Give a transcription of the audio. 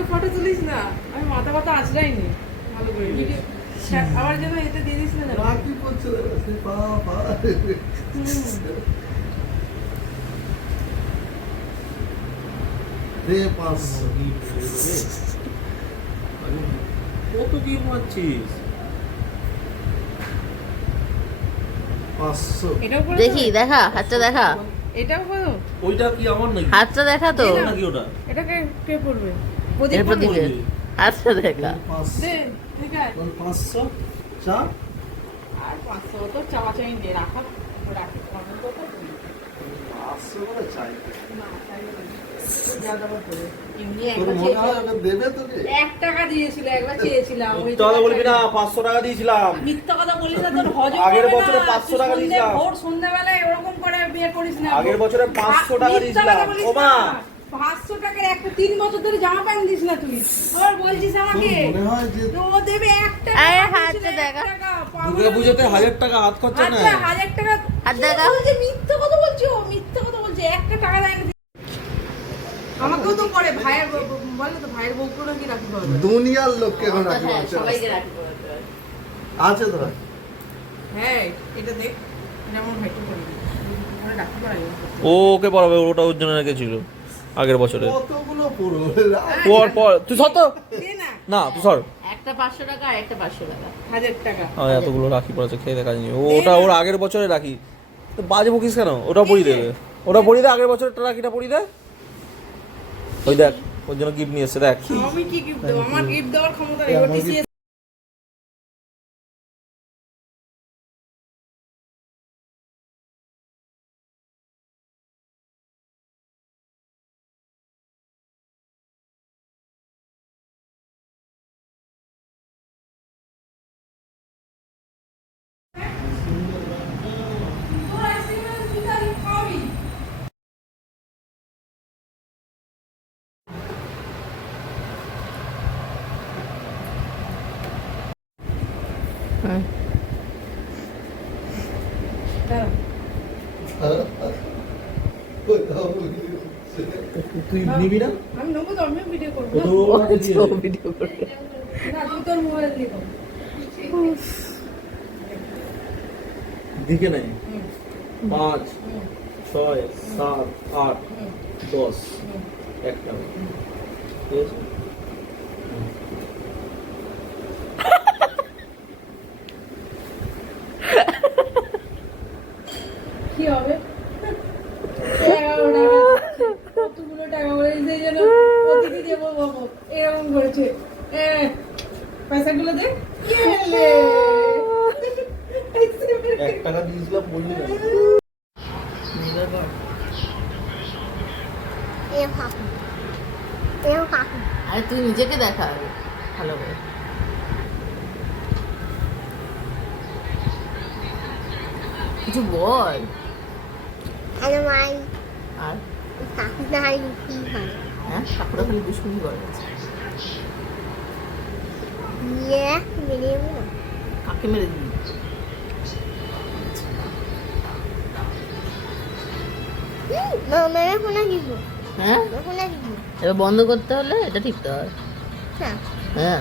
আমাকে ফটো তুলিস না, আমি মাথা কথা আঁচড়াইনি ভালো করে ভিডিও আবার যেন এতে দিয়ে দিস না কি করছো বাবা দে 500 কত কি মারছিস? 500 এটাও করে দেখি দেখা হাতটা দেখা, এটাও করো। ওইটা কি আমার নাকি? হাতটা দেখা তো। এই না। নাকি ওটা? এটা কে পড়বে? প্রদীপ এরপর পড়বে? দিকে হাতটা দেখা। 500 দে ঠিক আছে 500 চা আর 500 তো চাওয়া চাই নে রাখা রাখি কমন তো 500 করে চাই না চাইলে না জায়গা করে এমনি তোর একবার মনে হয় চেয়েছিলাম। ওকে দেবে তোকে 1 টাকা দিয়েছিল একবার চেয়েছিলাম ওই মিথ্যা কথা বলবি না, 500 টাকা দিয়েছিলাম। মিথ্যা কথা বলিস না, তোর হজম আগের হবে না। বছরে 500 টাকা তুই দিয়েছিলাম। ভোর সন্ধ্যাবেলায় ওরকম করে বিয়ে করিস না। আগের বছরে 500 টাকা মিথ্যা কথা দিয়েছিলাম। বলিস ও মা। না। 500 টাকার একটা 3 বছর ধরে জামা প্যান্ট দিস না তুই। ওর বলছিস তোর আমাকে মনে হয় যে তো ও দেবে 1 টাকা। আরে দিয়েছিল, হাতটা 1 দেখা। টাকা। দুর্গা পুজোতে 1000 টাকা হাত খরচা আচ্ছা নেয়। 1000 টাকা হাত দেখা। বলছে মিথ্যা কথা বলছি, ও মিথ্যা কথা বলছে, 1 টাকা দেয় না। আমাকেও তো করে ভাইয়ের বলে তো ভাইয়ের বউকে নাকি রাখি পাবে। দুনিয়ার লোককে এখন রাখি হ্যাঁ, বলছে সবাইকে রাখি পড়াতে হয়। আছে তোরা হ্যাঁ এটা দেখ যেমন ভাইকে করি ওরা রাখি পাবে। ও ওকে পড়াবে, ওটা ওর জন্য রেখেছিল আগের বছরে। কতগুলো পুরো পর তুই সর তো। দে না না তুই সর। একটা 500 টাকা আর একটা 500 টাকা। 1000 টাকা। এতগুলো রাখি পড়াচ্ছে, খেয়ে দেখা যায়নি। ওটা ওর আগের বছরে রাখি। তো বাজে বকিস কেন? ওটা পরিয়ে দেবে, ওটা পরিয়ে দে। আগের বছরটা রাখিটা পরিয়ে দে। ওই দেখ ওর জন্য গিফট নিয়ে এসছে, দেখ। আমি কি গিফট দেব? আমার গিফট দেওয়ার ক্ষমতা নেই। ওটিসি হুম। তুই নিবি না? আমি নেবো তো, আমিও ভিডিও করবো। ও ভিডিও করবে। না তুই তোর মোবাইল দিয়ে কর। দিকে নাই। হুম, 5 হুম, 6 7 8 হুম, 10 হুম। একটা। ঠিক আছে? কি হবে? 11 টাকা। কতগুলো টাকা বলে সেই জন্য ওদিকে যাবো বাবু এরকম করেছে। পয়সাগুলো দে। ইয়েলে। 1 টাকা দিয়েছিলাম বললি না? আরে তুই নিজেকে দেখা আগে ভালো করে। কিছু বল। আর হ্যাঁ ঠাকুরা খালি দুষ্টুমি করে। কাকে মেরে দিবি? হ্যাঁ এবার বন্ধ করতে হলে এটা টিপতে হয়। হ্যাঁ